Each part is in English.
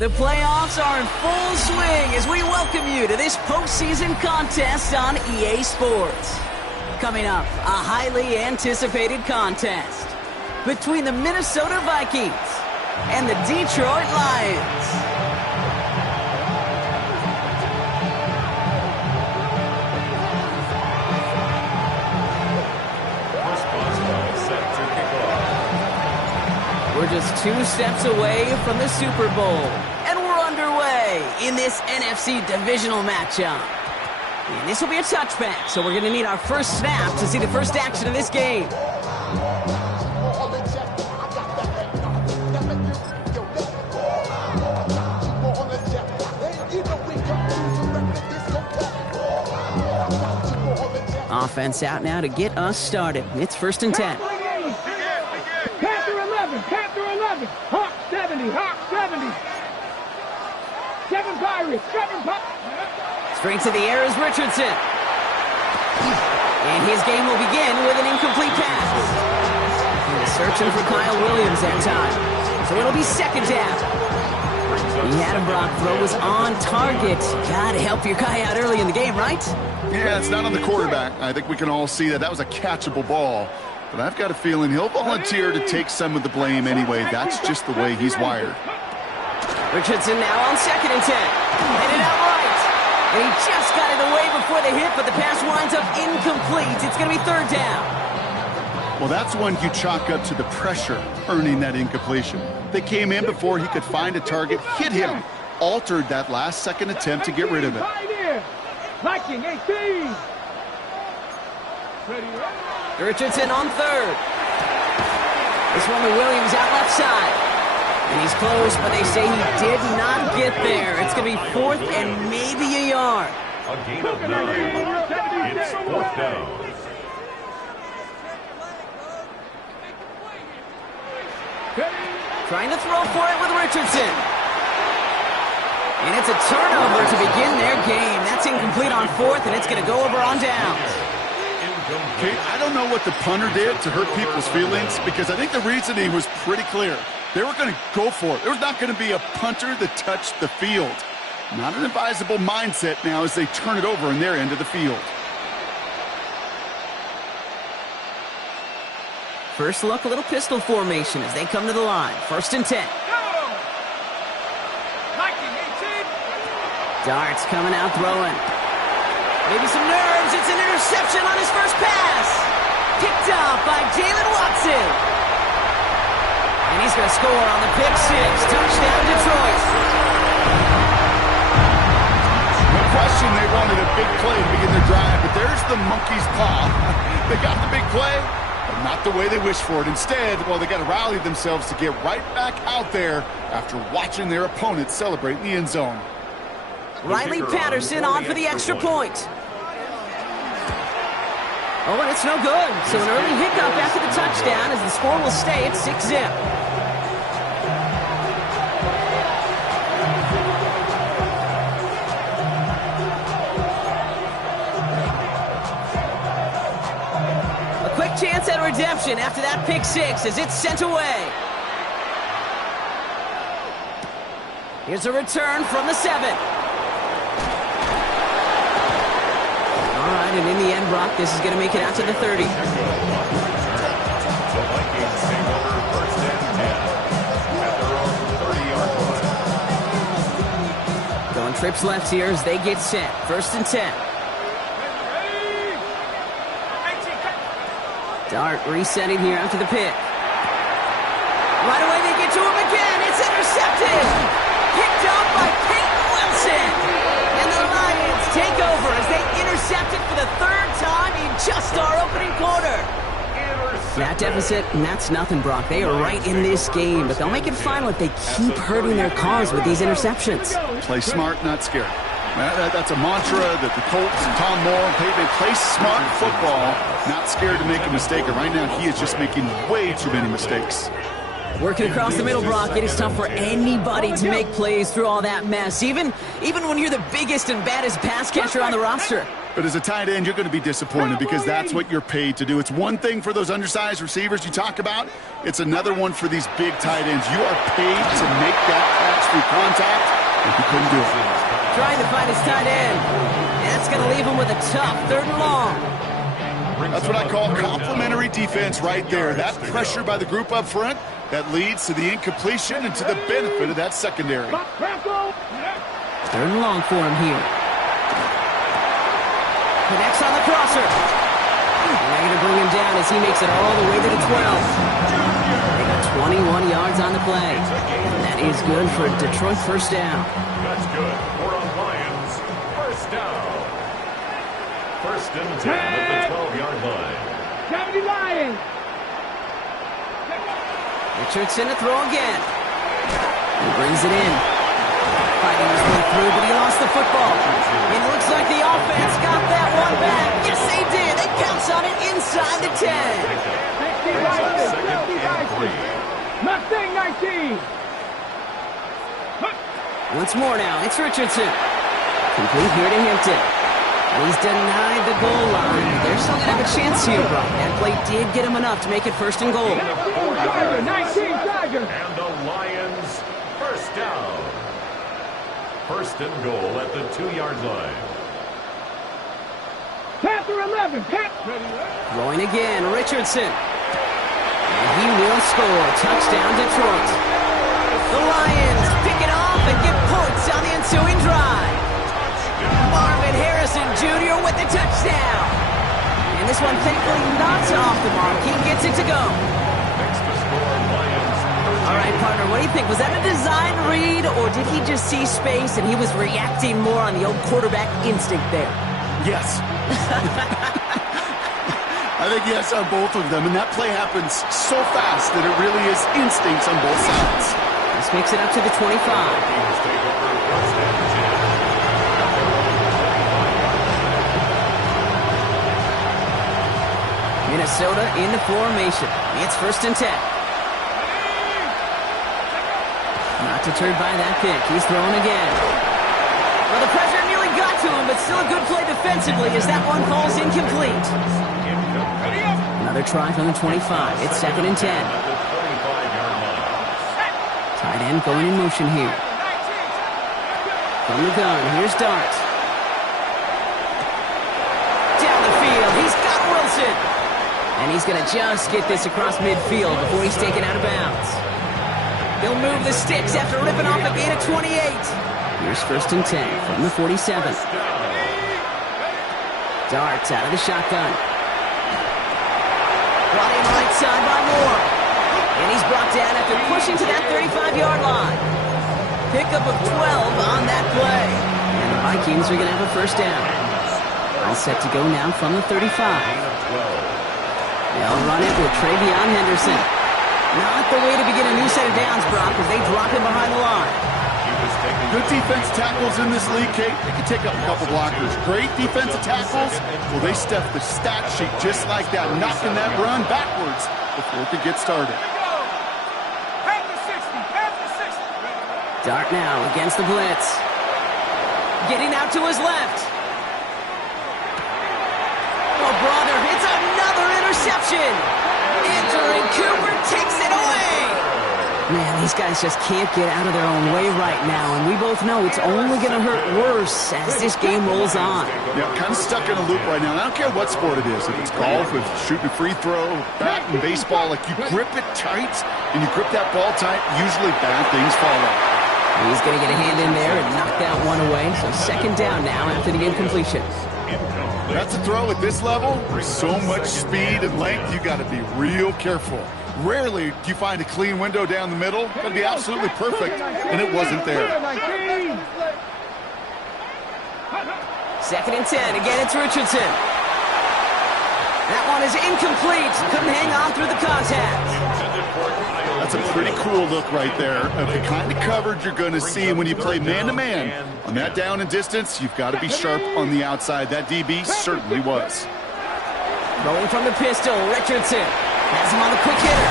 The playoffs are in full swing as we welcome you to this postseason contest on EA Sports. Coming up, a highly anticipated contest between the Minnesota Vikings and the Detroit Lions. We're just 2 steps away from the Super Bowl, and we're underway in this NFC divisional matchup. And this will be a touchback, so we're going to need our first snap to see the first action of this game. Offense out now to get us started. It's 1st and 10. Panther 11, Hawk 70, Hawk 70. 7 Pirates, 7 Pirates. Straight to the air is Richardson. And his game will begin with an incomplete pass. He's searching for Kyle Williams that time. So it'll be 2nd down. The Adam Brock throw was on target. Gotta help your guy out early in the game, right? Yeah, it's not on the quarterback. I think we can all see that was a catchable ball. But I've got a feeling he'll volunteer to take some of the blame anyway. That's just the way he's wired. Richardson now on 2nd and 10. Headed out right. And he just got it away before the hit, but the pass winds up incomplete. It's going to be 3rd down. Well, that's one you chalk up to the pressure earning that incompletion. They came in before he could find a target, hit him, altered that last-second attempt to get rid of it. Viking 18. Richardson on 3rd. This one to Williams out left side. And he's close, but they say he did not get there. It's going to be 4th and maybe a yard. A gain of 9. It's 4th down. Trying to throw for it with Richardson. And it's a turnover to begin their game. That's incomplete on 4th, and it's going to go over on downs. Okay, I don't know what the punter did to hurt people's feelings because I think the reasoning was pretty clear. They were going to go for it. There was not going to be a punter that touched the field. Not an advisable mindset now as they turn it over in their end of the field. First look, a little pistol formation as they come to the line. 1st and 10. Darts coming out throwing. Maybe some nerves. It's an interception on his first pass. Picked up by Jalen Watson. And he's going to score on the pick 6. Touchdown, Detroit. No question they wanted a big play to begin their drive, but there's the monkey's paw. They got the big play, but not the way they wished for it. Instead, well, they got to rally themselves to get right back out there after watching their opponent celebrate in the end zone. Riley Patterson on for the extra point. Oh, and it's no good. So an early hiccup after the touchdown as the score will stay at 6-zip. A quick chance at redemption after that pick 6 as it's sent away. Here's a return from the 7. And in the end, Brock, this is going to make it out to the 30. Going trips left here as they get set. 1st and 10. Dart resetting here after the pick. Right away they get to him again. It's intercepted. Picked up by Peyton Wilson. And the Lions take over as they intercept it for the 3rd time in just our opening quarter. That deficit, and that's nothing, Brock. They are right in this game, but they'll make it final if they keep hurting their cause with these interceptions. Play smart, not scared. That's a mantra that the Colts and Tom Moore and Peyton play smart football, not scared to make a mistake. And right now, he is just making way too many mistakes. Working across the middle, Brock, it is tough for anybody to make plays through all that mess, even when you're the biggest and baddest pass catcher on the roster. But as a tight end, you're going to be disappointed because that's what you're paid to do. It's one thing for those undersized receivers you talk about. It's another one for these big tight ends. You are paid to make that catch through contact, and you couldn't do it. Trying to find his tight end. And that's going to leave him with a tough 3rd and long. That's what I call complimentary defense right there. That pressure by the group up front that leads to the incompletion and to the benefit of that secondary. 3rd and long for him here. Connects on the crosser. And they're going to bring him down as he makes it all the way to the 12. They got 21 yards on the play. And that is good for a Detroit first down. That's good for a Lions first down. 1st and 10 at the 12-yard line. 70 Lions. Richardson to throw again. He brings it in. Fighting his way through, but he lost the football. It looks like the offense got that one back. Yes, they did. They counts on it inside the 10. Mustang 19. Once more now, it's Richardson. Complete here to Hampton. And he's denied the goal line. They're still going to have a chance here, Brock. That play did get him enough to make it 1st and goal. 19 Tigers. And the Lions first down. 1st and goal at the 2-yard line. Panther 11. Throwing again, Richardson. And he will score. Touchdown, Detroit. The Lions pick it off and get points on the ensuing drive. Marvin Harrison Jr. with the touchdown. And this one thankfully not off the mark. He gets it to go. Makes the score Lions. All right, partner, what do you think? Was that a design read, or did he just see space and he was reacting more on the old quarterback instinct there? Yes. I think yes on both of them, and that play happens so fast that it really is instincts on both sides. This makes it up to the 25. Minnesota in the formation. It's 1st and 10. Not deterred by that pick. He's throwing again. Well, the pressure nearly got to him, but still a good play defensively as that one falls incomplete. Another try from the 25. It's 2nd and 10. Tight end going in motion here. From the gun, here's Dart. Down the field, he's got Wilson. And he's going to just get this across midfield before he's taken out of bounds. They'll move the sticks after ripping off a gain of 28. Here's 1st and 10 from the 47. Darts out of the shotgun. Brought in right side by Moore. And he's brought down after pushing to that 35-yard line. Pickup of 12 on that play. And the Vikings are going to have a 1st down. All set to go now from the 35. They'll run it with Travion Henderson. Not the way to begin a new set of downs, Brock, as they drop him behind the line. Good defense tackles in this league, Kate. They can take up a couple blockers. Great defensive tackles. Well, they stuff the stat sheet just like that, knocking that run backwards before it could get started. Dart now against the blitz. Getting out to his left. Oh, brother, it's another interception. Andrew Cooper takes it away. Man, these guys just can't get out of their own way right now, and we both know it's only going to hurt worse as this game rolls on. Yeah, kind of stuck in a loop right now. And I don't care what sport it is. If it's golf, if it's shooting a free throw, bat and baseball, like you grip it tight and you grip that ball tight, usually bad things follow. He's going to get a hand in there and knock that one away. So 2nd down now after the incompletion. That's a throw at this level. There's so much speed and length, you got to be real careful. Rarely do you find a clean window down the middle. Got to be absolutely perfect, and it wasn't there. 2nd and 10. Again, it's Richardson. That one is incomplete. Couldn't hang on through the contact. That's a pretty cool look right there of the kind of coverage you're going to see when you play man-to-man. On that down and distance, you've got to be sharp on the outside. That DB certainly was. Rolling from the pistol, Richardson has him on the quick hitter.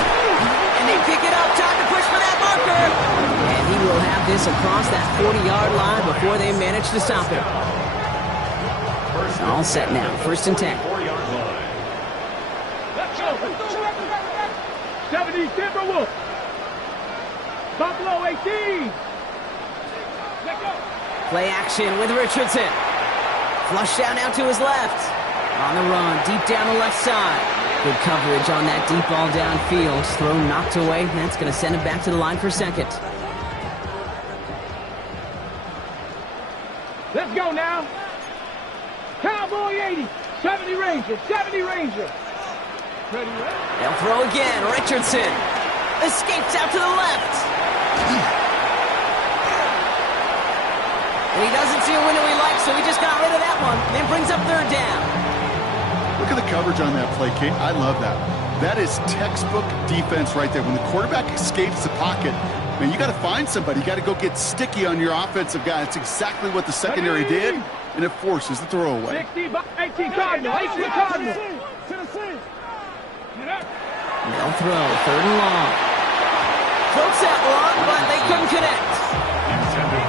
And they pick it up. Time to push for that marker. And he will have this across that 40-yard line before they manage to stop him. All set now. 1st and 10. 4-yard line. Let's go. 70 Timberwolves. Buffalo 18. Let's go. Play action with Richardson. Flush down out to his left. On the run, deep down the left side. Good coverage on that deep ball downfield. Throw knocked away. That's going to send him back to the line for 2nd. Let's go now. Cowboy 80. 70 Ranger. 70 Ranger. Ready, ready? They'll throw again. Richardson escapes out to the left. And he doesn't see a window he likes, so he just got rid of that one. And brings up 3rd down. Look at the coverage on that play, Kate. I love that. That is textbook defense right there. When the quarterback escapes the pocket, man, you got to find somebody. You got to go get sticky on your offensive guy. It's exactly what the secondary did, and it forces the throwaway. 18 Cardinal. 18 Cardinal. They'll throw. 3rd and long. Floats that one, but they couldn't connect.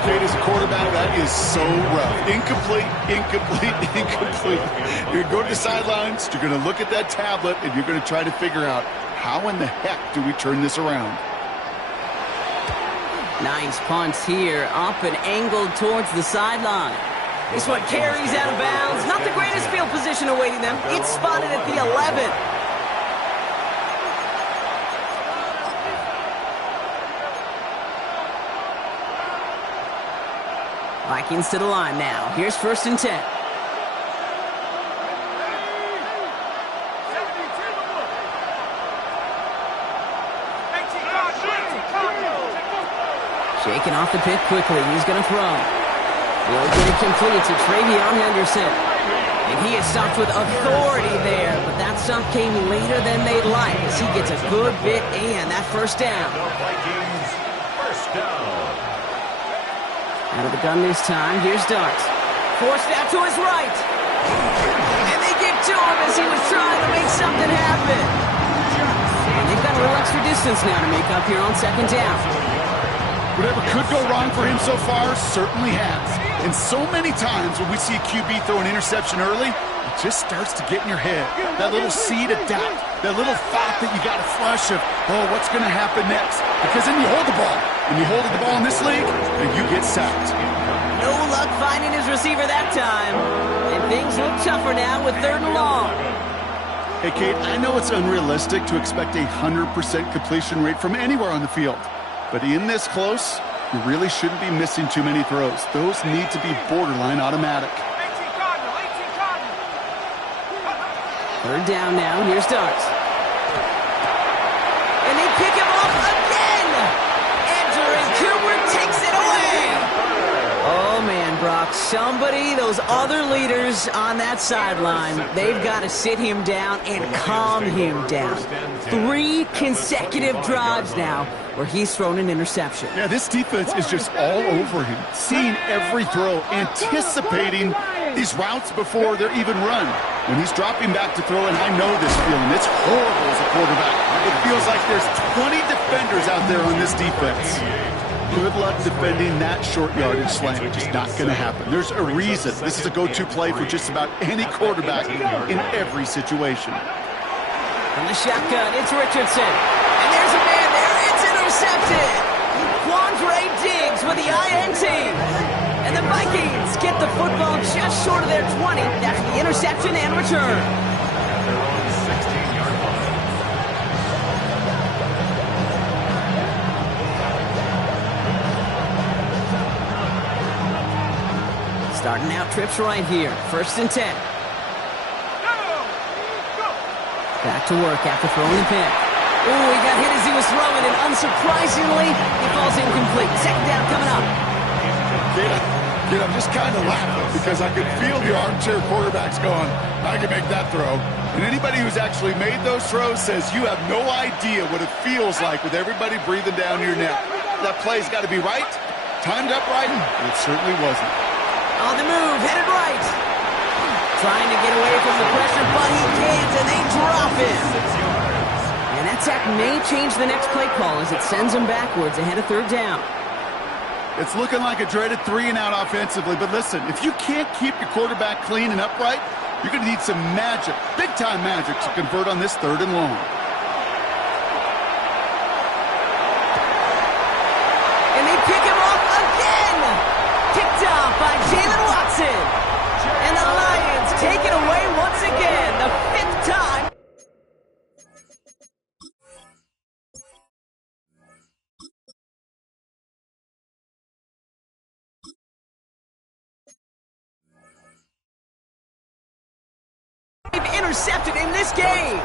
Kate, as a quarterback, that is so rough. Incomplete, incomplete, incomplete. You're going to go to the sidelines, you're going to look at that tablet, and you're going to try to figure out how in the heck do we turn this around. Nice punts here, up and angled towards the sideline. This one carries out of bounds. Not the greatest field position awaiting them. It's spotted at the 11. Vikings to the line now. Here's 1st and 10. Shaking off the pick quickly. He's going to throw. Will get it complete to Travion Henderson. And he is stopped with authority there, but that stop came later than they'd like as he gets a good bit and that 1st down. Vikings, 1st down. Out of the gun this time. Here's Darts. Forced out to his right. And they get to him as he was trying to make something happen. And they've got a little extra distance now to make up here on 2nd down. Whatever could go wrong for him so far certainly has. And so many times when we see a QB throw an interception early, it just starts to get in your head. That little seed of doubt, that little thought that you got a flush of, oh, what's going to happen next? Because then you hold the ball. And you hold the ball in this league, and you get sacked. No luck finding his receiver that time. And things look tougher now with 3rd and long. Hey, Kate, I know it's unrealistic to expect a 100% completion rate from anywhere on the field. But in this close, you really shouldn't be missing too many throws. Those need to be borderline automatic. 3rd down now. Here's Darts. And they pick him off again. Andrew Cooper takes it away. Oh, man, Brock. Somebody, those other leaders on that sideline, they've got to sit him down and calm him down. 3 consecutive drives now where he's thrown an interception. Yeah, this defense is just all over him, seeing every throw, anticipating these routes before they're even run. When he's dropping back to throw, and I know this feeling, it's horrible as a quarterback. It feels like there's 20 defenders out there on this defense. Good luck defending that short yardage slant. Just not going to happen. There's a reason this is a go-to play for just about any quarterback in every situation. From the shotgun, it's Richardson. And there's a man there. It's intercepted. Quandre Diggs with the INT. And the Vikings get the football just short of their 20. That's the interception and return. At their own 16-yard line. Starting out trips right here. 1st and 10. Back to work after throwing the pick. Ooh, he got hit as he was throwing, and unsurprisingly, he falls incomplete. 2nd down coming up. Kid, I'm just kind of laughing because I could feel the armchair quarterbacks going, I can make that throw. And anybody who's actually made those throws says you have no idea what it feels like with everybody breathing down your neck. That play's got to be right, timed up right, and it certainly wasn't. On the move, headed right. Trying to get away from the pressure, but he can't, and they drop him. And that sack may change the next play call as it sends him backwards ahead of 3rd down. It's looking like a dreaded 3-and-out offensively, but listen, if you can't keep your quarterback clean and upright, you're going to need some magic, big-time magic, to convert on this 3rd and long. And they pick him off again! Picked off by Jaylen Watson. And the Lions take it away once again, the 5th time. Intercepted in this game.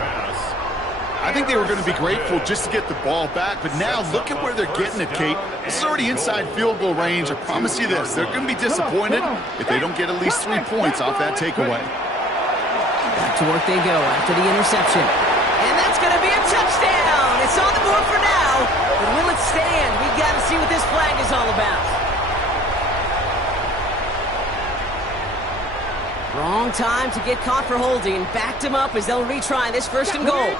I think they were going to be grateful just to get the ball back, but now look at where they're getting it, Kate. This is already inside field goal range. I promise you this, they're going to be disappointed if they don't get at least 3 points off that takeaway. Back to work they go after the interception. And that's going to be a touchdown. It's on the board for now, but will it stand? We got to see what this flag is all about. Wrong time to get caught for holding. Backed him up as they'll retry this 1st and goal.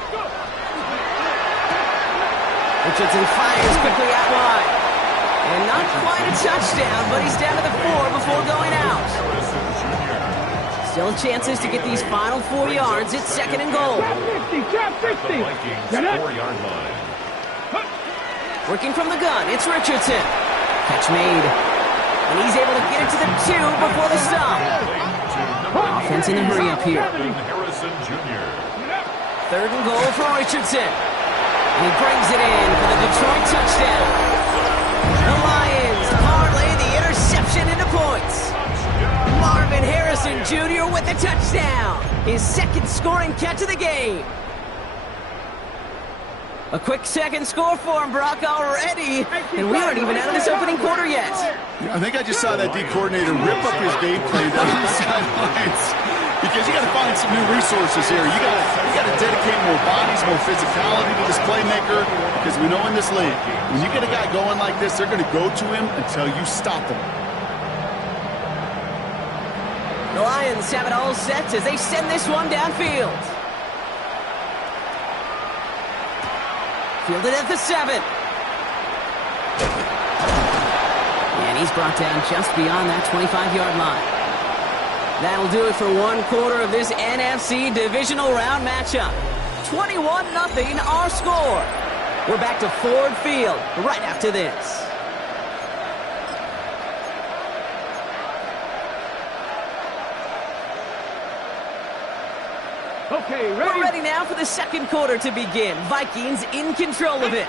Richardson fires quickly out wide. And not quite a touchdown, but he's down to the 4 before going out. Still chances to get these final 4 yards. It's 2nd and goal. Working from the gun, it's Richardson. Catch made. And he's able to get it to the 2 before the stop. Offense in the hurry up here. 3rd and goal for Richardson. And he brings it in for the Detroit touchdown. The Lions parlay the interception into points. Marvin Harrison Jr. with the touchdown. His 2nd scoring catch of the game. A quick 2nd score for him, Brock, already. And we aren't even out of this opening quarter yet. I think I just saw that D coordinator rip up his game plan down the sidelines. Because you got to find some new resources here. You got to dedicate more bodies, more physicality to this playmaker. Because we know in this league, when you get a guy going like this, they're going to go to him until you stop him. The Lions have it all set as they send this one downfield. Fielded at the 7. And he's brought down just beyond that 25-yard line. That'll do it for 1 quarter of this NFC Divisional Round matchup. 21-0 our score. We're back to Ford Field right after this. Okay, ready? We're ready now for the 2nd quarter to begin. Vikings in control of it.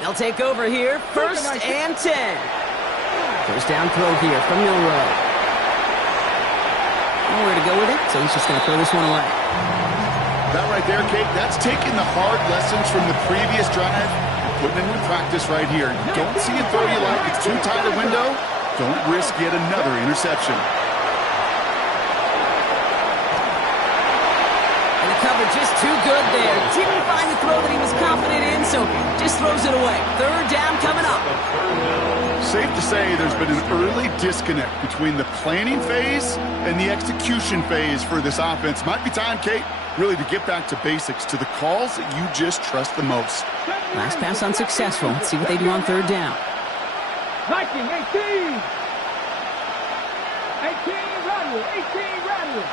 They'll take over here, 1st and 10. 1st down throw here from Milroe. Nowhere to go with it, so he's just going to throw this one away. That right there, Kate, that's taking the hard lessons from the previous drive and putting them in practice right here. You don't see a throw you like, it's too tight a window, don't risk yet another interception. Cover just too good there. Didn't find the throw that he was confident in, so just throws it away. 3rd down coming up. Safe to say there's been an early disconnect between the planning phase and the execution phase for this offense. Might be time, Kate, really to get back to basics, to the calls that you just trust the most. Last pass unsuccessful. Let's see what they do on 3rd down. Viking, 18! 18, Radley, 18, Radley.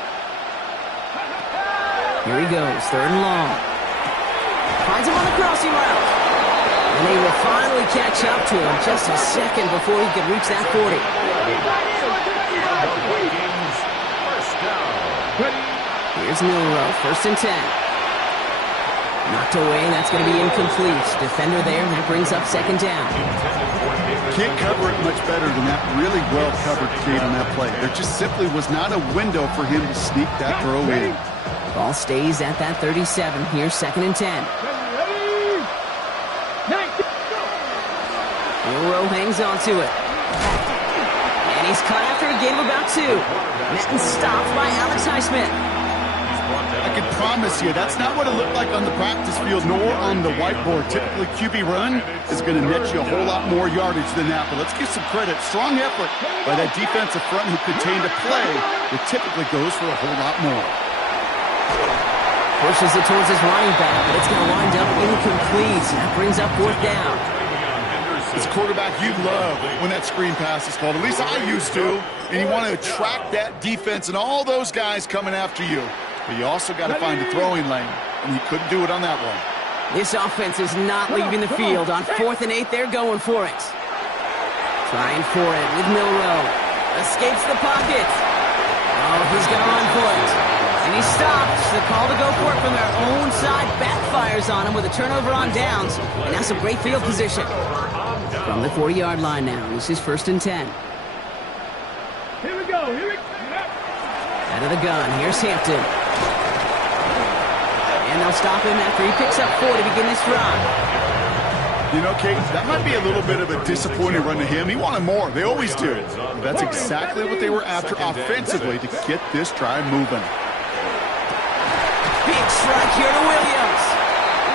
Here he goes, 3rd and long. Finds him on the crossing route. And they will finally catch up to him just a second before he could reach that 40. Here's Milroe, 1st and 10. Knocked away, that's going to be incomplete. Defender there, that brings up 2nd down. Can't cover it much better than that. Really well covered, Kate, on that play. There just simply was not a window for him to sneak that throw in. Ball stays at that 37. Here's 2nd and 10. Milroe hangs on to it. And he's cut after a gain of about 2. Met and stopped by Alex Highsmith. I can promise you, that's not what it looked like on the practice field, nor on the whiteboard. Typically, QB run is going to net you a whole lot more yardage than that. But let's give some credit. Strong effort by that defensive front who contained a play that typically goes for a whole lot more. Pushes it towards his running back, but it's going to wind up incomplete. That brings up 4th down. As a quarterback, you love when that screen pass is called. At least I used to. And you want to attract that defense and all those guys coming after you. But you also got to find a throwing lane, and he couldn't do it on that one. This offense is not leaving the field. On 4th and 8, they're going for it. Trying for it with Milroe. Escapes the pocket. Oh, he's going to run for it. And he stops. The call to go for it from their own side backfires on him with a turnover on downs. And now some great field position. From the 40-yard line now. This is 1st and 10. Here we go. Here we go. Out of the gun. Here's Hampton. And they'll stop him after he picks up 4 to begin this drive. You know, Kate, that might be a little bit of a disappointing run to him. He wanted more. They always do. That's exactly what they were after offensively to get this drive moving. Big strike here to Williams.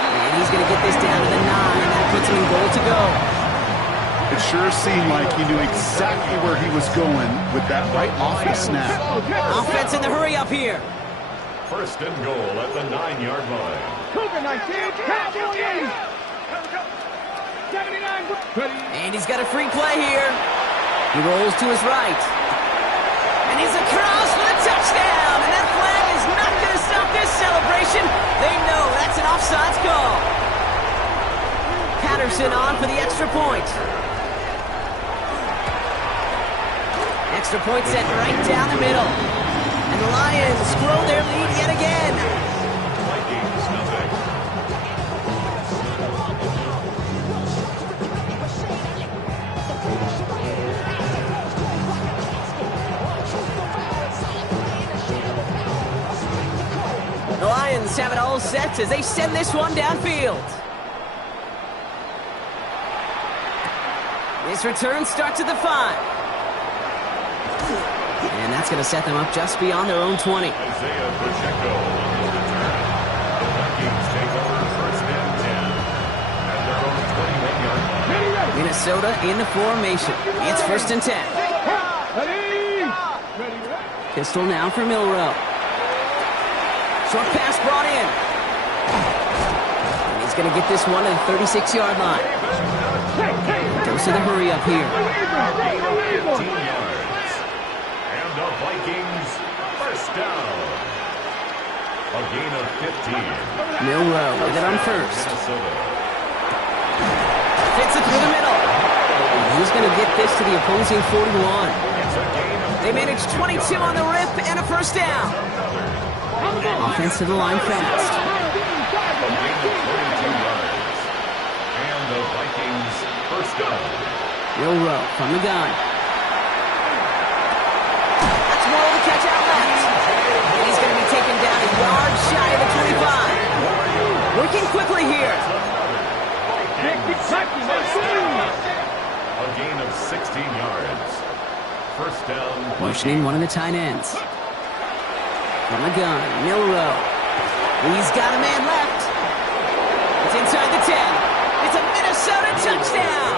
And he's going to get this down to the 9. That puts him in goal to go. It sure seemed like he knew exactly where he was going with that right off the snap. Offense in the hurry up here. 1st and goal at the 9-yard line. Cougar 19, Cowboy 80. 79. And he's got a free play here. He rolls to his right. And he's across for the touchdown. And that flag is not going to stop this celebration. They know that's an offsides call. Patterson on for the extra point. Extra point set right down the middle. And the Lions grow their lead yet again. Vikings nothing. The Lions have it all set as they send this one downfield. This return starts at the 5. And that's going to set them up just beyond their own 20. Isaiah Pacheco on the return. The Vikings take over 1st and 10 at their own 21-yard line. Minnesota in the formation. It's 1st and 10. Pistol now for Milroe. Short pass brought in. And he's going to get this one to the 36-yard line. Goes to the hurry up here. 15 yards. And the Vikings, 1st down. A gain of 15. Milroe with it on 1st. Minnesota. Fits it through the middle. He's going to get this to the opposing 41. It's a gain of They manage 22 on the rip and a 1st down. Offense to the line fast. a gain of 22 yards. And the Vikings, 1st down. Milroe from the gun. That's Morrow to catch out left. And he's going to be taken down a yard shy of the 25. Working quickly here. A gain of 16 yards. 1st down. Motioning one of the tight ends. From the gun, Milroe. He's got a man left. It's inside the 10. It's a Minnesota touchdown.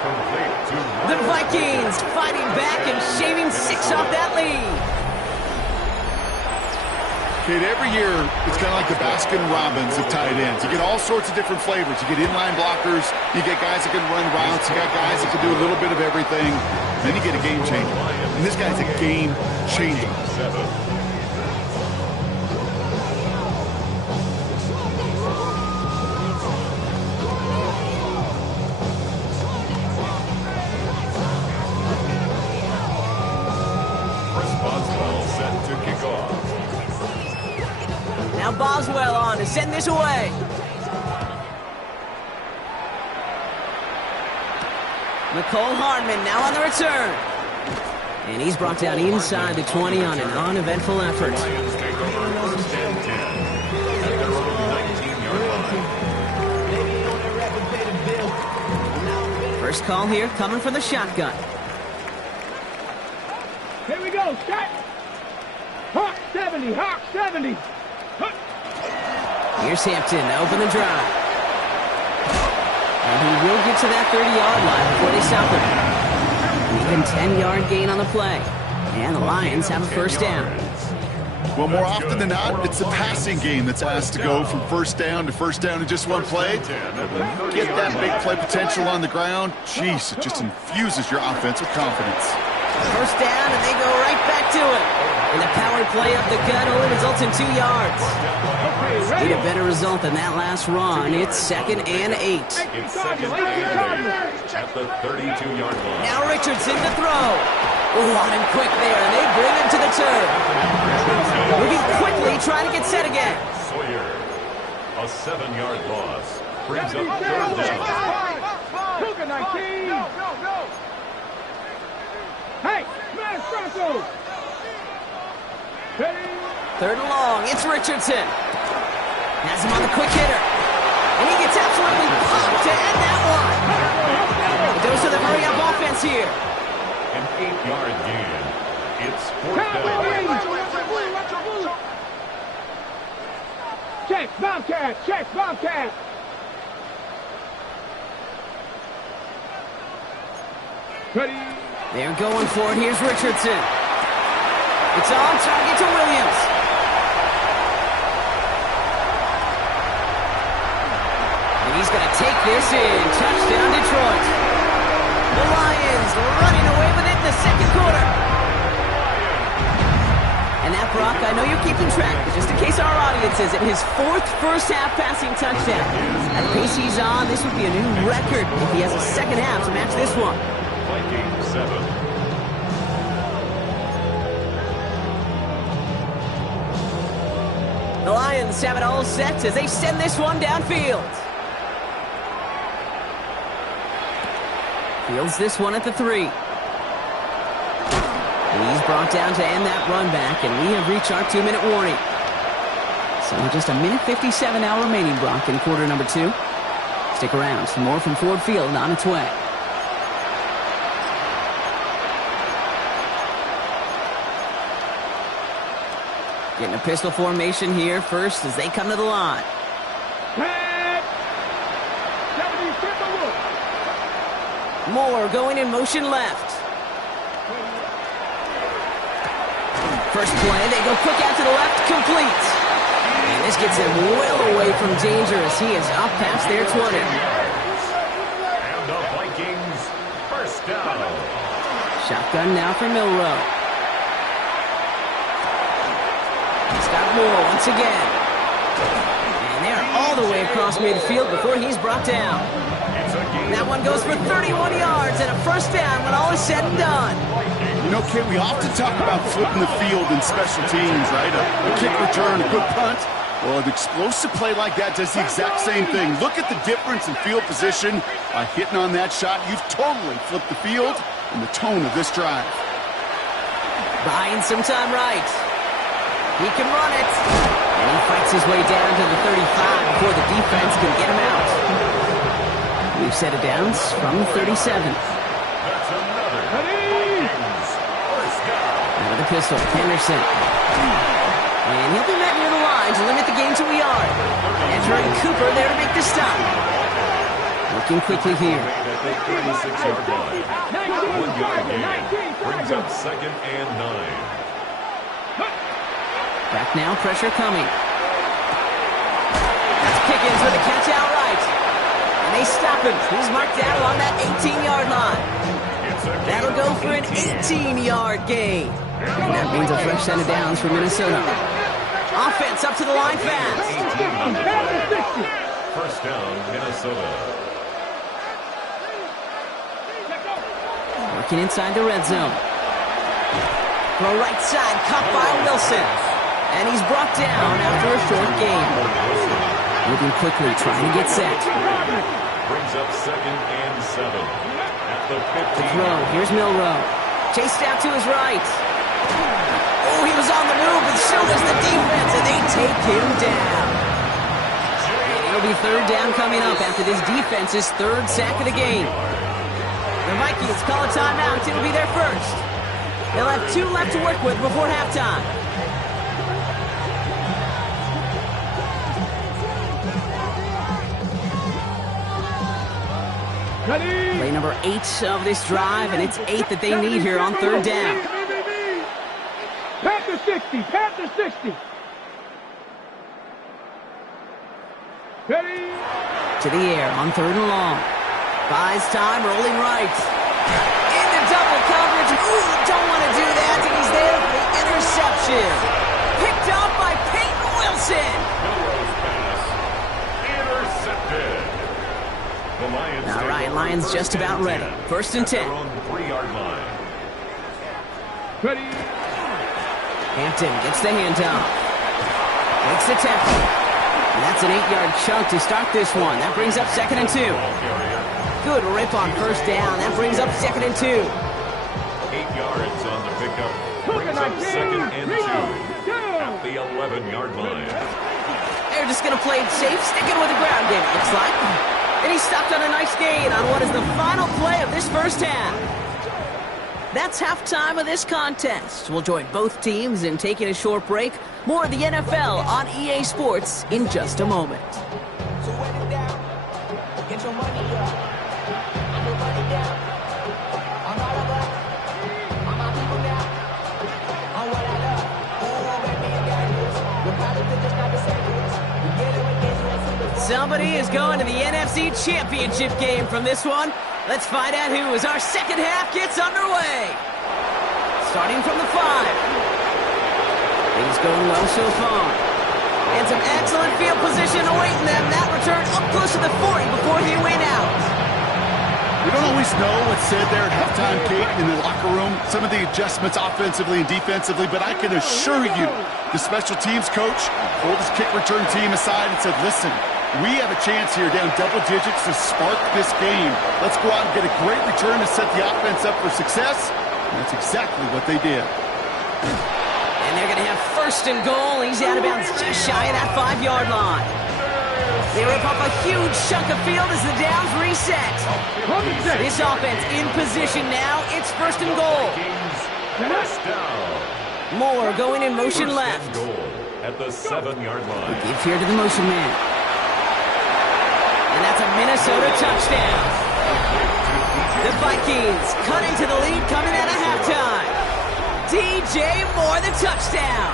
Complete to The Vikings fighting back and shaving 6 off that lead. Kate, every year, it's kind of like the Baskin-Robbins of tight ends. You get all sorts of different flavors. You get inline blockers. You get guys that can run routes. You got guys that can do a little bit of everything. Then you get a game changer. And this guy's a game changer. 7. Now Boswell on to send this away. Nicole Hardman now on the return. And he's brought down inside the 20 on an uneventful effort. Lions take over 1st and 10 at their own 19-yard line. First call here coming from the shotgun. Here we go, shot. Hawk 70, Hawk 70. Here's Hampton to open the drive. And he will get to that 30-yard line before they stop him. An even 10-yard gain on the play. And the Lions have a 1st down. Well, more often than not, it's the passing game that's asked to go from first down in just one play. Get that big play potential on the ground. Jeez, it just infuses your offense with confidence. First down, and they go right back to it. And the power play up the gut only results in 2 yards. Need a better result than that last run. It's 2nd and 8. It's 2nd and 8 at the 32-yard line. Now Richardson to throw. On him quick there, and they bring him to the turf. Moving quickly, trying to get set again. Sawyer, a 7-yard loss, brings up 3rd down. Luka 19. Go. Hey, smash Broncos. 3rd and long, it's Richardson. Has him on the quick hitter. And he gets absolutely pumped to end that one. A dose of the hurry-up offense here. An 8-yard gain. It's 4th down. Check, Bobcat. Ready. They're going for it. Here's Richardson. It's on target to Williams. And he's going to take this in. Touchdown, Detroit. The Lions running away with it in the 2nd quarter. And that, Brock, I know you're keeping track, but just in case our audience isn't, his 4th first-half passing touchdown. At the pace he's on, this would be a new record if he has a second half to match this one. Vikings 7. The Lions have it all set as they send this one downfield. Fields this one at the 3. He's brought down to end that run back, and we have reached our 2-minute warning. So just a minute 57 now remaining, Brock, in quarter number 2. Stick around for more from Ford Field on its way. Getting a pistol formation here first as they come to the line. Moore going in motion left. First play, they go quick out to the left, complete. And this gets him well away from danger as he is up past their 20. And the Vikings first down. Shotgun now for Milroe. He's got Moore once again. And they're all the way across midfield before he's brought down. That one goes for 31 yards and a first down when all is said and done. You know, Kit, we often talk about flipping the field in special teams, right? A kick return, a good punt. Well, an explosive play like that does the exact same thing. Look at the difference in field position. By hitting on that shot, you've totally flipped the field and the tone of this drive. Buying some time right. He can run it. And he fights his way down to the 35 before the defense can get him out. We've set it down from 37. That's another Vikings first down. Out of the pistol, Henderson. And he'll be met near the line to limit the gain to a yard. Entering Cooper there to make the stop. Looking quickly here. At the 36-yard line. 1-yard gain brings up 2nd and 9. Back now, pressure coming. That's Pickens with a catch outright. And they stop him. He's marked down along that 18-yard line. That'll go for an 18-yard gain. And that means a fresh set of downs for Minnesota. Offense up to the line fast. First down, Minnesota. Working inside the red zone. Throw right side, caught by Wilson. And he's brought down after a short gain. Moving quickly, trying to get set. Brings up 2nd and 7. At the 15. Throw, here's Milroe. Chased out to his right. Oh, he was on the move, and so does the defense, and they take him down. And it'll be 3rd down coming up after this defense's 3rd sack of the game. The Vikings call a timeout. It'll be their first. They'll have 2 left to work with before halftime. Play number 8 of this drive, and it's 8 that they need here on 3rd down. Pack the stick 60. Panthers 60. Ready? To the air on 3rd and long. Buys time, rolling right. Into double coverage. Ooh, don't want to do that. And he's there for the interception. Picked up by Peyton Wilson. Milrose pass. Intercepted. The Lions. All right, Lions just about ready. 1st and 10. They're on the 3-yard line. Ready? Hampton gets the handoff. Makes the tackle. And that's an 8-yard chunk to start this one. That brings up 2nd and 2. Good rip on 1st down. That brings up 2nd and 2. 8 yards on the pickup. Brings up 2nd and 2 at the 11-yard line. They're just going to play it safe, sticking with the ground game, it looks like. And he stopped on a nice gain on what is the final play of this first half. That's halftime of this contest. We'll join both teams in taking a short break. More of the NFL on EA Sports in just a moment. So wet it down. Get your money up. I'm gonna run it down. I'm all about. I'm my people now. I'm what I love. Ooh, baby, you got this. We're probably just not the same rules. We get it when it's Somebody is going to the NFC Championship game from this one. Let's find out who as our second half gets underway. Starting from the 5. Things going well so far. And some excellent field position awaiting them. That return up close to the 40 before he went out. We don't always know what's said there at halftime, Kate, in the locker room. Some of the adjustments offensively and defensively, but I can assure you the special teams coach pulled his kick return team aside and said, listen, we have a chance here down double digits to spark this game. Let's go out and get a great return to set the offense up for success. And that's exactly what they did. And they're going to have 1st and goal. He's out of bounds just shy of that 5-yard line. They rip up a huge chunk of field as the downs reset. This offense in position now. It's 1st and goal. First down. Moore going in motion First left. and goal at the 7-yard line. Give here to the motion man. And that's a Minnesota touchdown. The Vikings cut into the lead coming out of halftime. DJ Moore, the touchdown.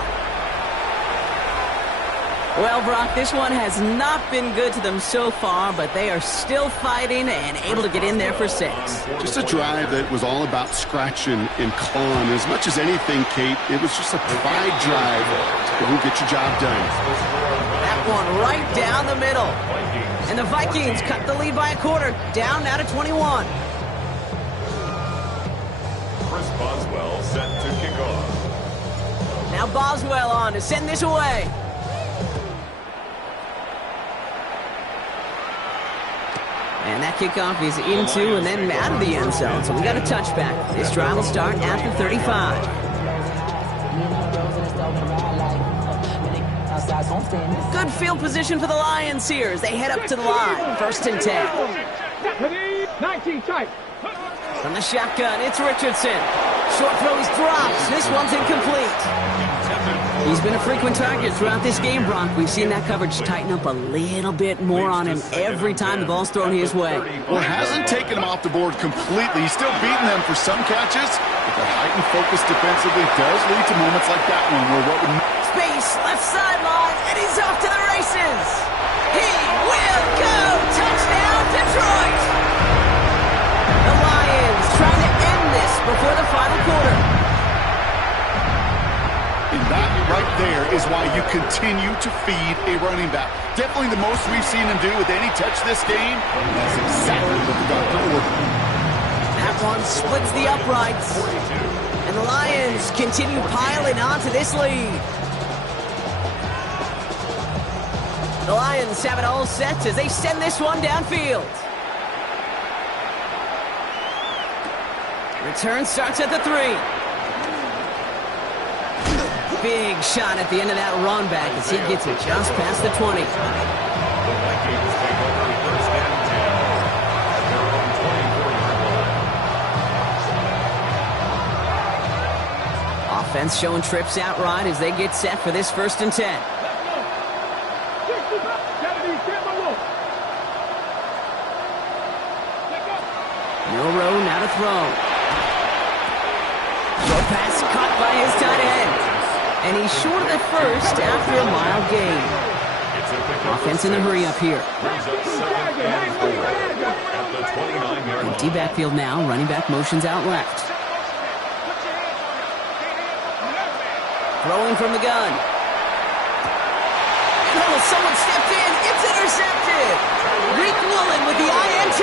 Well, Brock, this one has not been good to them so far, but they are still fighting and able to get in there for 6. Just a drive that was all about scratching and clawing. As much as anything, Kate, it was just a pride drive to go get your job done. That one right down the middle. And the Vikings cut the lead by a quarter, down now to 21. Chris Boswell set to kick off. Now Boswell on to send this away. And that kickoff is into and then out of the end zone. So we got a touchback. This drive will start after 35. Good field position for the Lions here as they head up to the line. 1st and 10. 19 tight. From the shotgun, it's Richardson. Short throw, he's dropped. This one's incomplete. He's been a frequent target throughout this game, Brock. We've seen that coverage tighten up a little bit more on him every time the ball's thrown his way. Well, it hasn't taken him off the board completely. He's still beating them for some catches, but the heightened focus defensively does lead to moments like that one where what would... Space, left sideline, and he's off to the races. He will go. Touchdown, Detroit. The Lions trying to end this before the final quarter. And that right there is why you continue to feed a running back. Definitely the most we've seen him do with any touch this game. And that's exactly what the doctor ordered. That one splits the uprights. And the Lions continue piling onto this lead. The Lions have it all set as they send this one downfield. Return starts at the 3. Big shot at the end of that run back as he gets it just past the 20. The Vikings take over 1st and 10 at their own 24-yard line. Offense showing trips out right as they get set for this 1st and 10. Milroe now to throw. Short pass caught by his tight end. And he's short of the first after a mile gain. It's a pickup Offense in the hurry up here. Brings up 2nd and 4 at the 29-yard line. Empty backfield now. Running back motions out left. Throwing from the gun. Oh, someone stepped in. It's intercepted. Rick Woolen with the INT.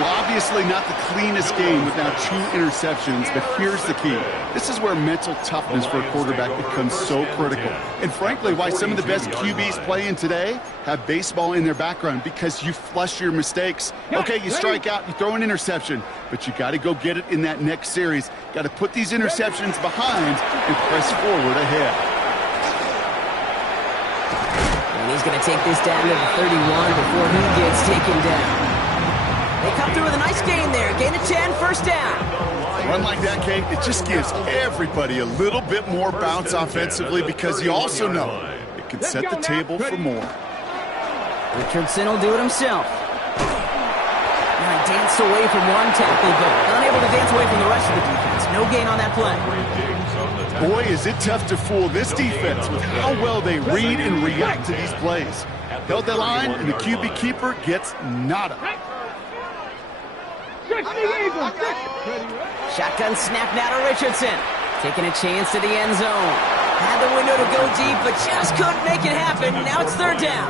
Well, obviously not the cleanest game with now 2 interceptions, but here's the key. This is where mental toughness for a quarterback becomes so critical. And frankly, why some of the best QBs playing today have baseball in their background, because you flush your mistakes. Okay, you strike out, you throw an interception, but you got to go get it in that next series. Got to put these interceptions behind and press forward ahead. And he's going to take this down to the 31 before he gets taken down. They come through with a nice gain there. Gain of 10, first down. Run like that, Kate, it just gives everybody a little bit more bounce offensively, because you also know it can set the table for more. Richardson will do it himself. Now he danced away from one tackle, but unable to dance away from the rest of the defense. No gain on that play. Boy, is it tough to fool this defense with how well they read and react to these plays. Held the line, and the QB keeper gets nada. Shotgun snap now to Richardson. Taking a chance to the end zone. Had the window to go deep, but just couldn't make it happen. Now it's third down.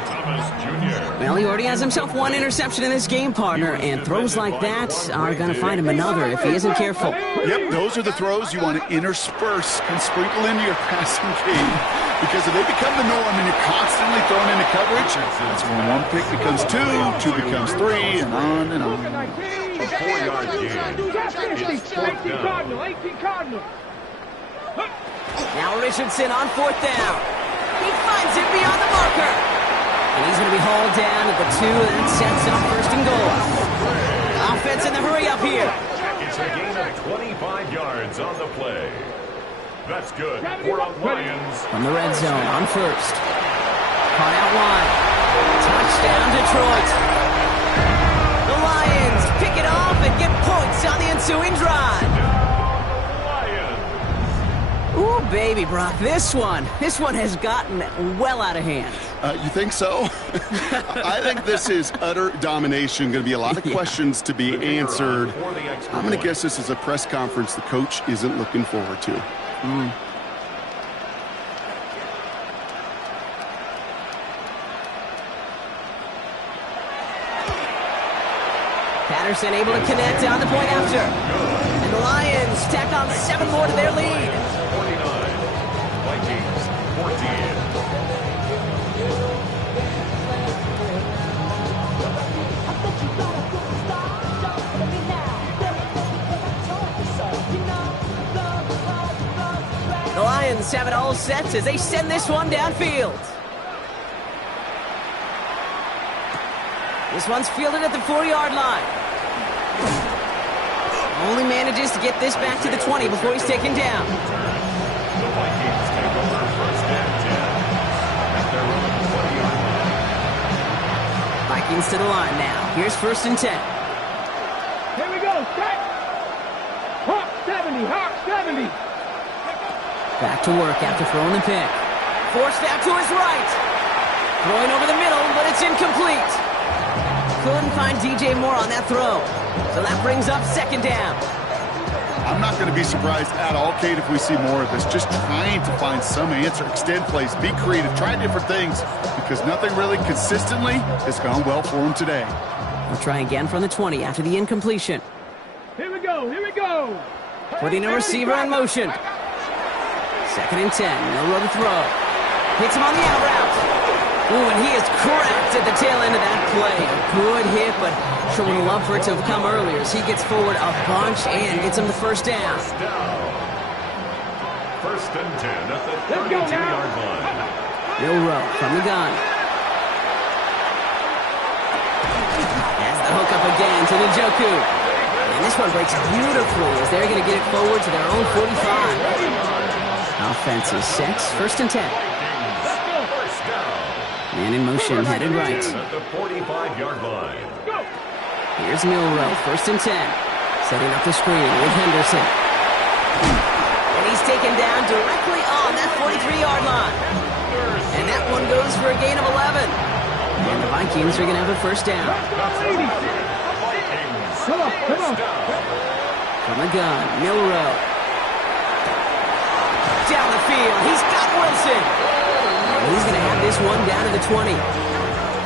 Well, he already has himself 1 interception in this game, partner, and throws like that are going to find him another if he isn't careful. Yep, those are the throws you want to intersperse and sprinkle into your passing game, because if they become the norm and you're constantly thrown into coverage, that's when 1 pick becomes 2, 2 becomes 3, and on and on. A 4-yard gain. It's 4th down. 18 Cardinal. Now Richardson on 4th down. He finds it beyond the marker. And he's going to be hauled down at the 2, and that sets up 1st and goal. Offense in the hurry up here. It's a gain of 25 yards on the play. That's good for the Lions. From the red zone on 1st. Caught out wide. Touchdown Detroit. The Lions pick it off and get points on the ensuing drive. Ooh, baby, Brock, this one has gotten well out of hand. You think so? I think this is utter domination. Going to be a lot of questions to be answered. I'm going to guess this is a press conference the coach isn't looking forward to. Patterson able to connect on the point after. And the Lions tack on 7 more to their lead. 49. Vikings 14. The Lions have it all set as they send this one downfield. This one's fielded at the 4-yard line. Only manages to get this back to the 20 before he's taken down. The Vikings take over 1st and 10 at their own 20-yard line. Vikings to the line now. Here's 1st and 10. Here we go. Set. Hawk 70. Hawk 70. Back to work after throwing the pick. Forced out to his right. Throwing over the middle, but it's incomplete. Couldn't find DJ Moore on that throw. So that brings up 2nd down. I'm not going to be surprised at all, Kate, if we see more of this. Just trying to find some answer, extend plays, be creative, try different things, because nothing really consistently has gone well for him today. We'll try again from the 20 after the incompletion. Here we go. Here we go. Putting a receiver in motion. 2nd and 10. No road to throw. Hits him on the out route. Ooh, and he is cracked at the tail end of that play. Good hit, but showing love for it to have come earlier as he gets forward a bunch and gets him the 1st down. 1st and 10 at the 32-yard line. Milroe from the gun. Has the hook up again to Njoku. And this one breaks beautifully as they're going to get it forward to their own 45. Offense is set. 1st and 10. Man in motion, headed right. At the 45-yard line. Here's Milroe, 1st and 10. Setting up the screen with Henderson. And he's taken down directly on that 43-yard line. And that one goes for a gain of 11. And the Vikings are going to have a first down. Come on, come on. From the gun, Milroe. Down the field, he's got Wilson. And he's going to have this one down to the 20.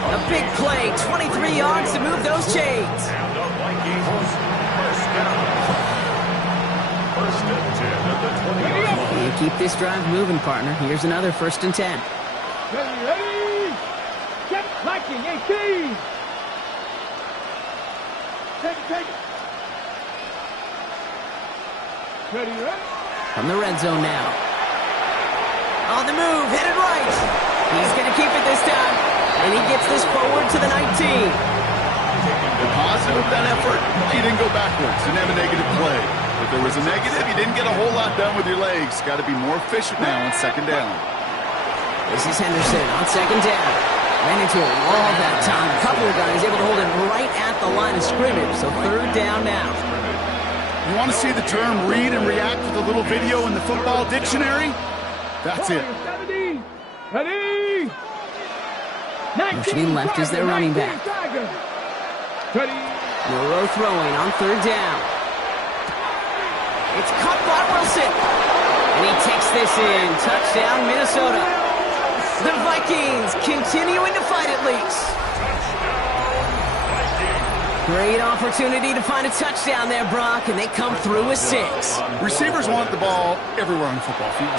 A big play, 23 yards to move those chains. And the Vikings first down. First and 10 at the 20-yard line. You keep this drive moving, partner. Here's another 1st and 10. Ready, ready. Get Viking, 18. Take it. Ready, ready. From the red zone now. On the move, headed right. He's going to keep it this time. And he gets this forward to the 19. The positive of that effort, you didn't go backwards. Didn't have a negative play. If there was a negative, you didn't get a whole lot done with your legs. Got to be more efficient now on 2nd down. This is Henderson on 2nd down. Ran into a wall that time. A couple of guys able to hold it right at the line of scrimmage. So 3rd down now. You want to see the term read and react with a little video in the football dictionary? That's it. 70. Ready. 19. Motioning left is their running back. Ready. Milroe throwing on 3rd down. It's caught by Wilson. And he takes this in. Touchdown, Minnesota. The Vikings continuing to fight at least. Great opportunity to find a touchdown there, Brock, and they come through with 6. Receivers want the ball everywhere on the football field.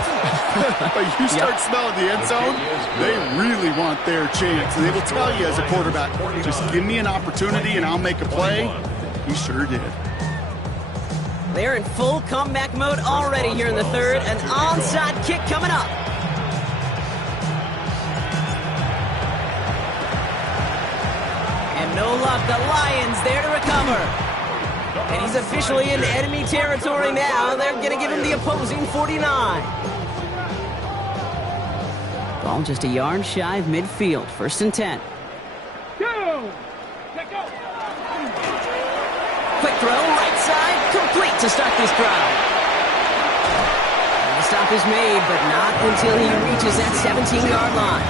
But you start smelling the end zone, they really want their chance. And they will tell you as a quarterback, just give me an opportunity and I'll make a play. He sure did. They're in full comeback mode already here in the 3rd. An onside kick coming up. And no luck, the Lions there to recover. And he's officially in enemy territory now. They're going to give him the opposing 49. Ball just a yard shy of midfield. 1st and 10. Go. Quick throw, right side, complete to start this drive. And the stop is made, but not until he reaches that 17-yard line.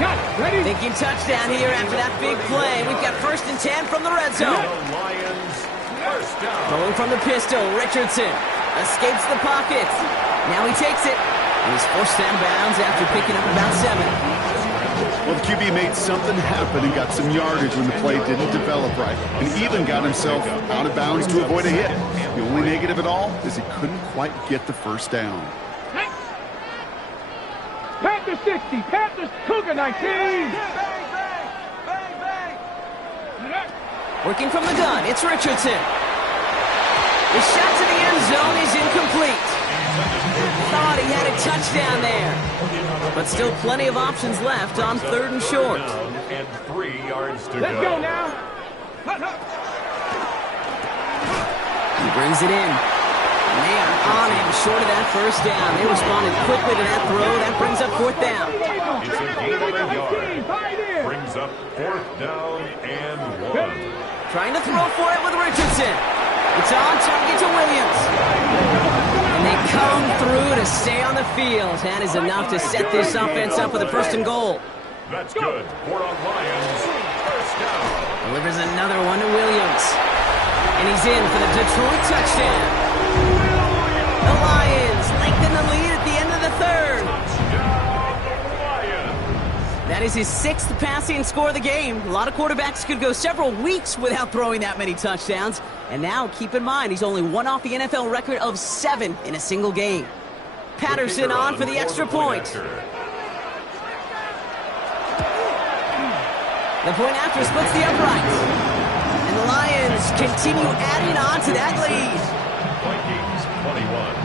Got it. Ready. Thinking touchdown here after that big play. We've got 1st and 10 from the red zone. Lions first down. Throwing from the pistol, Richardson escapes the pocket. Now he takes it, and he's forced out of bounds after picking up about 7. Well, the QB made something happen and got some yardage when the play didn't develop right. And even got himself out of bounds to avoid a hit. The only negative at all is he couldn't quite get the 1st down. Panthers 60. Panthers Cougar 19. Working from the gun, it's Richardson. The shot to the end zone is incomplete. Thought he had a touchdown there. But still plenty of options left on 3rd and short. And 3 yards to Let's go now. He brings it in. And they are on him short of that 1st down. They responded quickly to that throw. That brings up 4th down. It's a gain of a yard. Brings up 4th down and 1. Trying to throw for it with Richardson. It's on target to Williams. And they come through to stay on the field. That is enough to set this offense up with a 1st and goal. That's good. 4 on Lions. First down. Delivers another one to Williams. And he's in for the Detroit touchdown. The Lions lengthen the lead at the end of the 3rd. That is his 6th passing score of the game. A lot of quarterbacks could go several weeks without throwing that many touchdowns. And now, keep in mind, he's only one off the NFL record of 7 in a single game. Patterson on for the extra point. The point after splits the uprights. And the Lions continue adding on to that lead. Vikings 21.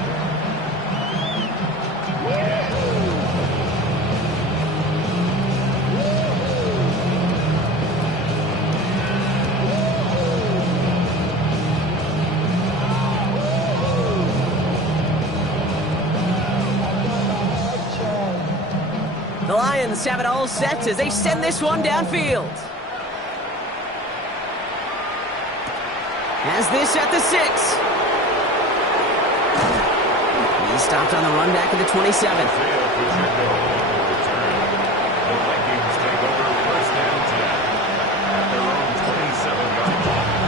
The Lions have it all set as they send this one downfield. Has this at the 6. He stopped on the run back at the 27. Isaiah Pacheco on the return. The Vikings take over first and 10 at their own 27-yard line.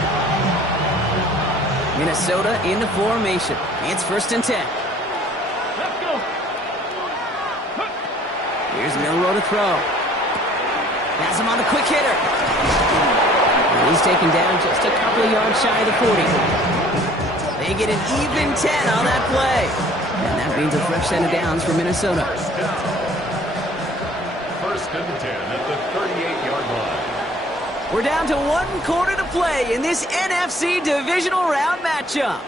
Minnesota into formation. It's first and 10. Let's go. Here's Milroe to throw. Has him on the quick hitter. And he's taken down just a couple of yards shy of the 40. They get an even 10 on that play. And that means a fresh set of downs for Minnesota. First and 10 at the 38-yard line. We're down to 1 quarter to play in this NFC divisional round matchup.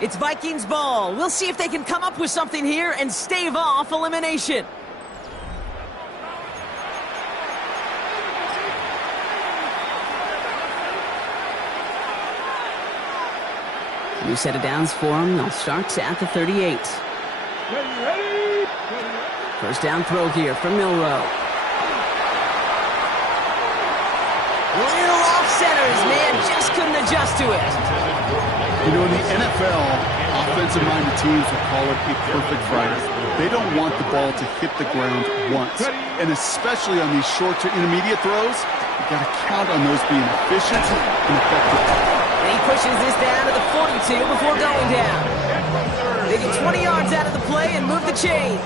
It's Vikings ball. We'll see if they can come up with something here and stave off elimination. New set of downs for them. They'll start at the 38. Ready. First down throw here from Milroe. Little off centers, man, just couldn't adjust to it. You know, in the NFL, offensive-minded teams will call it a perfect Friday. They don't want the ball to hit the ground once. And especially on these short to intermediate throws, you got to count on those being efficient and effective. And he pushes this down to the 42 before going down. They get 20 yards out of the play and move the chains.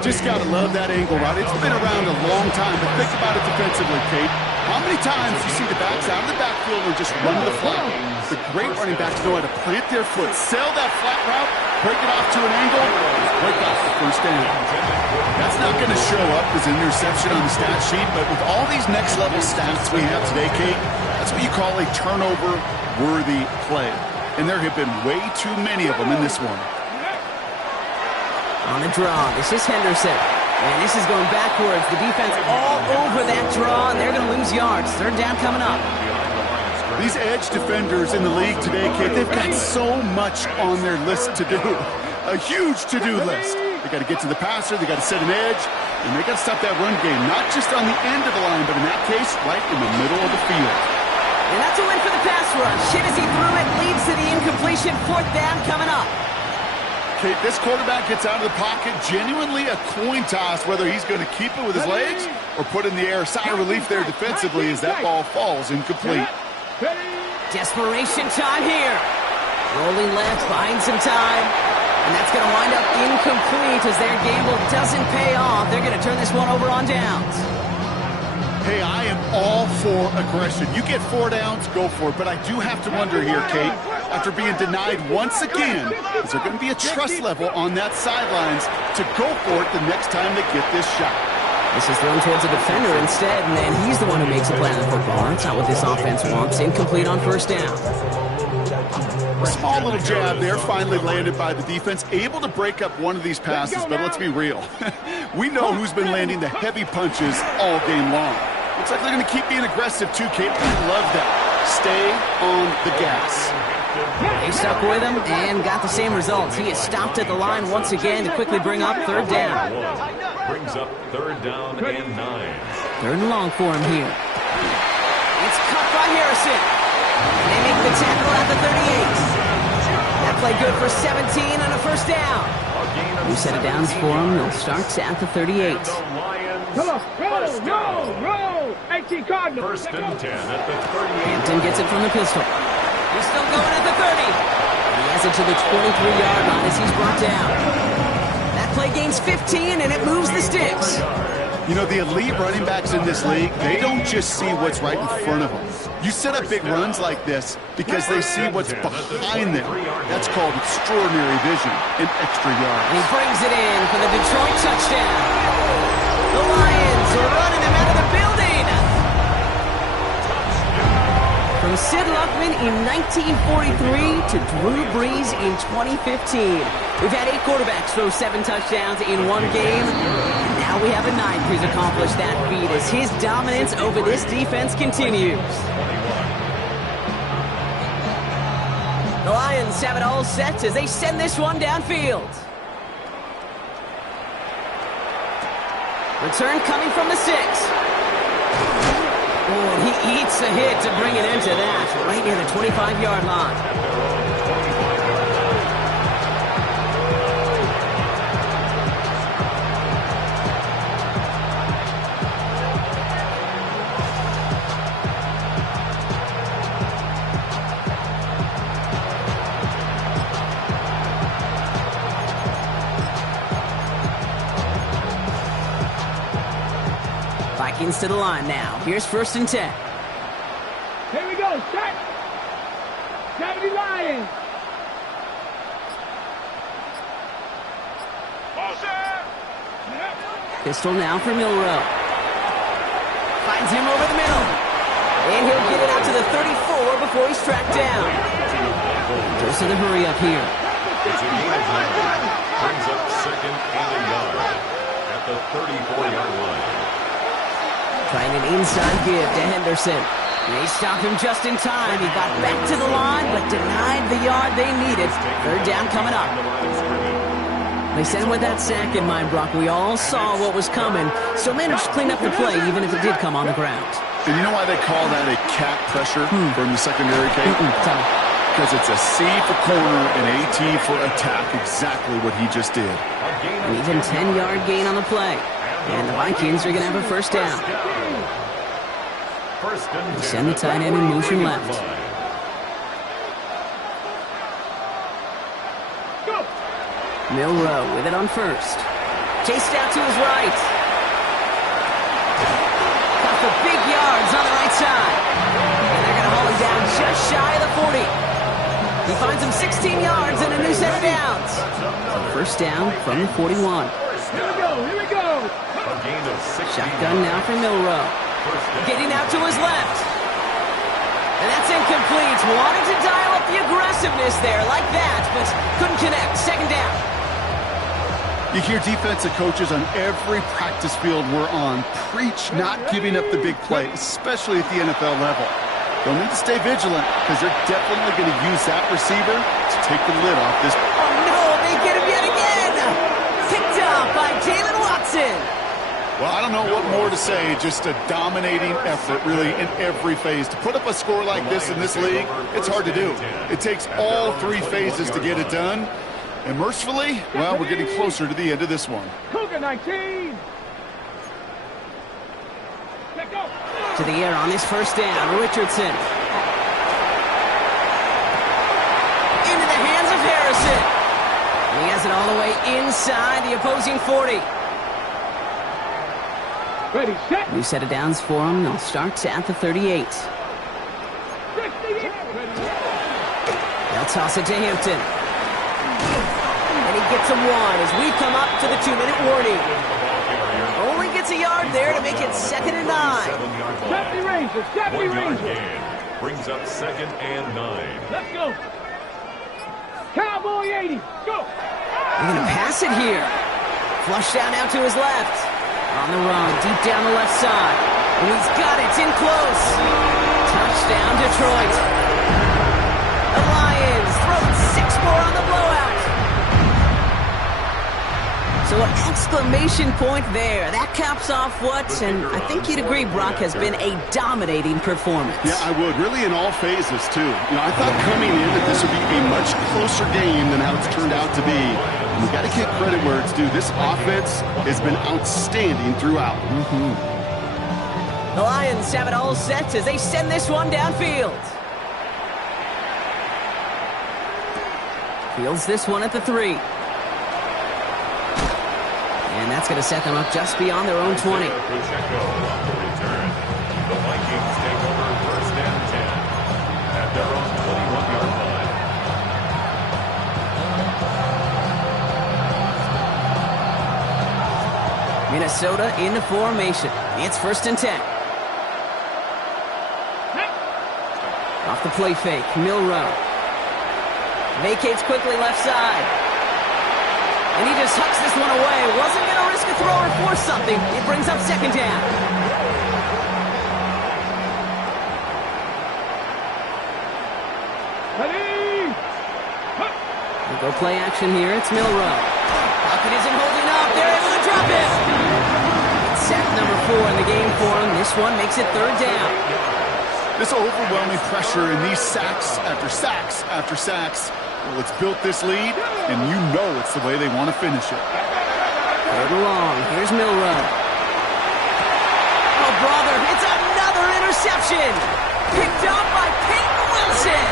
Just got to love that angle, right? It's been around a long time, but think about it defensively, Kate. How many times you see the backs out of the backfield and just run to the flat? The great running backs know how to plant their foot, sell that flat route, break it off to an angle, break off the first down. That's not going to show up as an interception on the stat sheet, but with all these next-level stats we have today, Kate, that's what you call a turnover-worthy play. And there have been way too many of them in this one. On the draw, this is Henderson. And this is going backwards. The defense all over that draw, and they're going to lose yards. Third down coming up. These edge defenders in the league today, Kate, they've got so much on their list to do. A huge to-do list. They got to get to the passer, they got to set an edge, and they got to stop that run game, not just on the end of the line, but in that case, right in the middle of the field. And that's a win for the pass rush. Shit as he threw it leads to the incompletion. Fourth down coming up. Kate, this quarterback gets out of the pocket, genuinely a coin toss whether he's going to keep it with his legs or put in the air. Sigh of relief there defensively as that ball falls incomplete. Desperation time here. Rolling left, buying some time. And that's going to wind up incomplete as their gamble doesn't pay off. They're going to turn this one over on downs. Hey, I am all for aggression. You get 4 downs, go for it. But I do have to wonder here, Kate, after being denied once again, is there going to be a trust level on that sidelines to go for it the next time they get this shot? This is thrown towards a defender instead, and then he's the one who makes a play on the football. That's not what this offense wants. Incomplete on first down. A small little jab there, finally landed by the defense, able to break up one of these passes, but let's be real. We know who's been landing the heavy punches all game long. Looks like they're going to keep being aggressive too, Kate. I love that. Stay on the gas. They stuck with him and got the same results. He is stopped at the line once again to quickly bring up third down. Brings up third down and 9. Third and long for him here. It's cut by Harrison. And they make the tackle at the 38. That play good for 17 and a first down. New set of downs for him. They'll start at the 38. Come on, roll! 18 Cardinals. First and 10 at the 38. Hampton gets it from the pistol. He's still going at the 30. He has it to the 23-yard line as he's brought down. That play gains 15, and it moves the sticks. You know, the elite running backs in this league, they don't just see what's right in front of them. You set up big runs like this because they see what's behind them. That's called extraordinary vision and extra yards. And he brings it in for the Detroit touchdown. The Lions are running him out of the building. From Sid Luckman in 1943 to Drew Brees in 2015. We've had 8 quarterbacks throw 7 touchdowns in one game. And now we have a 9th who's accomplished that feat as his dominance over this defense continues. The Lions have it all set as they send this one downfield. Return coming from the 6. Oh, he eats a hit to bring it into that, right near the 25-yard line. Vikings to the line now. Here's 1st and 10. Here we go. Set. 70 Lions. Pistol now for Milrow. Finds him over the middle. And he'll get it out to the 34 before he's tracked down. Goes to the hurry up here. It's a gain of 9. Brings up 2nd and a yard at the 34-yard line. Trying an inside give to Henderson. They stopped him just in time. He got back to the line, but denied the yard they needed. 3rd down coming up. They sent him with that sack in mind, Brock. We all saw what was coming, so managed to clean up the play, even if it did come on the ground. And you know why they call that a cat pressure from the secondary, Kate? Because it's a C for corner and AT for attack, exactly what he just did. An even 10-yard gain on the play. And the Vikings are going to have a 1st down. They send the tight end in motion left. Milrow with it on 1st. Chased out to his right. Got the big yards on the right side. And they're going to haul him down just shy of the 40. He finds him 16 yards and a new set of downs. So 1st down from the 41. Here we go. Here we go. Shotgun now for Milrow. Getting out to his left. And that's incomplete. Wanted to dial up the aggressiveness there like that, but couldn't connect. 2nd down. You hear defensive coaches on every practice field we're on preach not giving up the big play, especially at the NFL level. They'll need to stay vigilant because they're definitely going to use that receiver to take the lid off this. Oh, no, they get him yet again. Picked up by Jalen Watson. Well, I don't know what more to say. Just a dominating effort, really, in every phase. To put up a score like this in this league, it's hard to do. It takes all 3 phases to get it done. And mercifully, well, we're getting closer to the end of this one. Cougar 19. Let go. To the air on this 1st down. Richardson. Into the hands of Harrison. And he has it all the way inside the opposing 40. Ready, set. New set of downs for him. They'll start at the 38. They'll toss it to Hampton. And he gets him 1 as we come up to the 2-minute warning. Only gets a yard there to make it 2nd and 9. 70 Rangers, 70 Rangers. Brings up 2nd and 9. Let's go. Cowboy 80, go. They're going to pass it here. Flush down now to his left. On the run, deep down the left side. And he's got it, it's in close. Touchdown, Detroit. The Lions throw 6 more on the blowout. So an exclamation point there. That caps off what, and I think you'd agree, Brock, has been a dominating performance. Yeah, I would. Really in all phases, too. You know, I thought coming in that this would be a much closer game than how it's turned out to be. You've got to give credit where it's due. This offense has been outstanding throughout. The Lions have it all set as they send this one downfield. Fields this one at the 3. And that's going to set them up just beyond their own 20. Pacheco on the return. The Vikings take over 1st and 10 at their own 21-yard line. Minnesota in the formation. It's 1st and 10. Off the play fake, Milrow. Vacates quickly left side. And he just hucks this one away. Wasn't going to risk a throw or force something. It brings up 2nd down. Ready. We'll go play action here. It's Milrow. Pocket isn't holding up. They're able to drop him. It's sack number 4 in the game for him. This one makes it 3rd down. This overwhelming pressure in these sacks after sacks after sacks. Well, it's built this lead, and you know it's the way they want to finish it. 3rd and long. Here's Milrow. Oh, brother, it's another interception. Picked up by Peyton Wilson.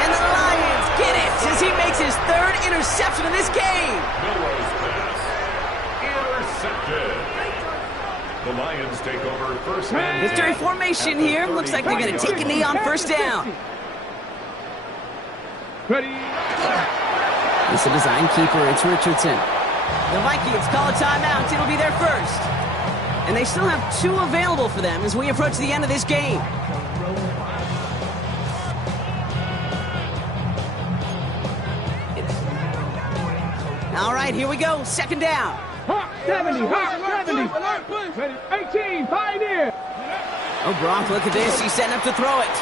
And the Lions get it as he makes his 3rd interception in this game. Milrow's pass intercepted. The Lions take over first and Victory 10. formation here. Looks like they're going to take a knee on first down. Ready. It's a design keeper. It's Richardson. The Vikings call a timeout. It'll be their first. And they still have 2 available for them as we approach the end of this game. All right, here we go. Second down. Hawk 70. Hawk 70. Ready. 18. Pioneer. Oh, Brock, look at this. He's setting up to throw it.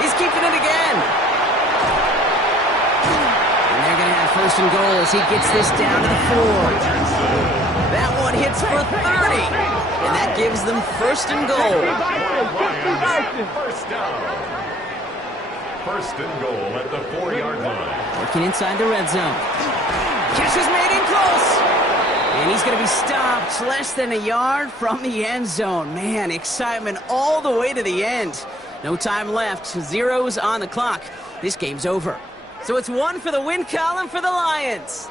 He's keeping it again. And they're going to have first and goal as he gets this down to the 4. That one hits for 30. And that gives them first and goal. First down. First and goal at the 4-yard line. Working inside the red zone. Catch is made in close. And he's going to be stopped less than a yard from the end zone. Man, excitement all the way to the end. No time left. 0's on the clock. This game's over. So it's 1 for the win column for the Lions.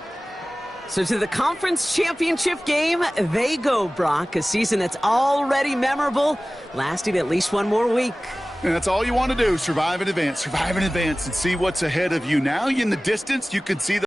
So to the conference championship game, they go, Brock. A season that's already memorable, lasting at least 1 more week. And that's all you want to do, survive in advance, and see what's ahead of you. Now in the distance, you can see the